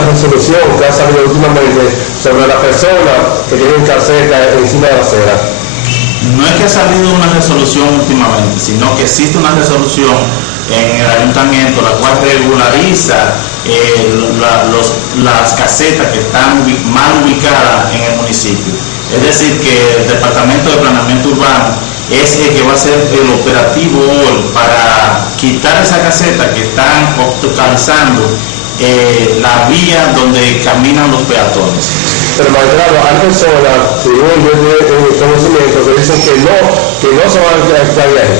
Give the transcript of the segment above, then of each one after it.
una resolución que ha salido últimamente sobre las personas que tienen caseta encima de la acera? No es que ha salido una resolución últimamente, sino que existe una resolución en el ayuntamiento la cual regulariza las casetas que están mal ubicadas en el municipio. Es decir, que el Departamento de Planeamiento Urbano es el que va a ser el operativo hoy para quitar esa caseta que están obstaculizando la vía donde caminan los peatones. Pero magistrado, hay personas, según yo tengo conocimiento, que dicen que no se van a quitar de ahí.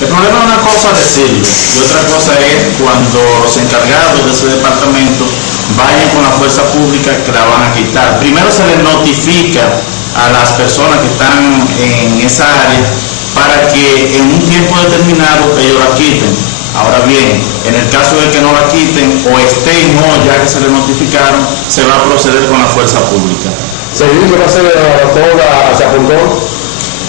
El problema es una cosa decirlo y otra cosa es cuando los encargados de ese departamento vayan con la fuerza pública que la van a quitar. Primero se les notifica a las personas que están en esa área para que en un tiempo determinado ellos la quiten. Ahora bien, en el caso de que no la quiten o estén o ya que se les notificaron, se va a proceder con la fuerza pública. ¿Se dice que va a ser toda hacia Puntón?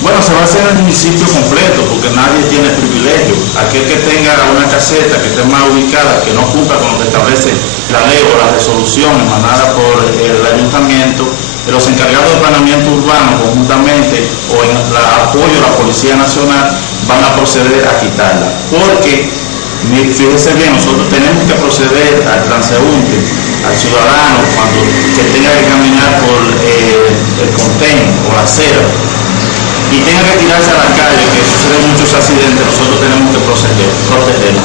Bueno, se va a hacer en el municipio completo porque nadie tiene privilegio. Aquel que tenga una caseta que esté más ubicada, que no cumpla con lo que establece la ley o la resolución emanada por el ayuntamiento, los encargados de planeamiento urbano conjuntamente o en el apoyo de la Policía Nacional van a proceder a quitarla. Porque, fíjese bien, nosotros tenemos que proceder al transeúnte, al ciudadano, cuando que tenga que caminar por el contenedor o la acera y tenga que tirarse a la calle, que suceden muchos accidentes, nosotros tenemos que protegerlo.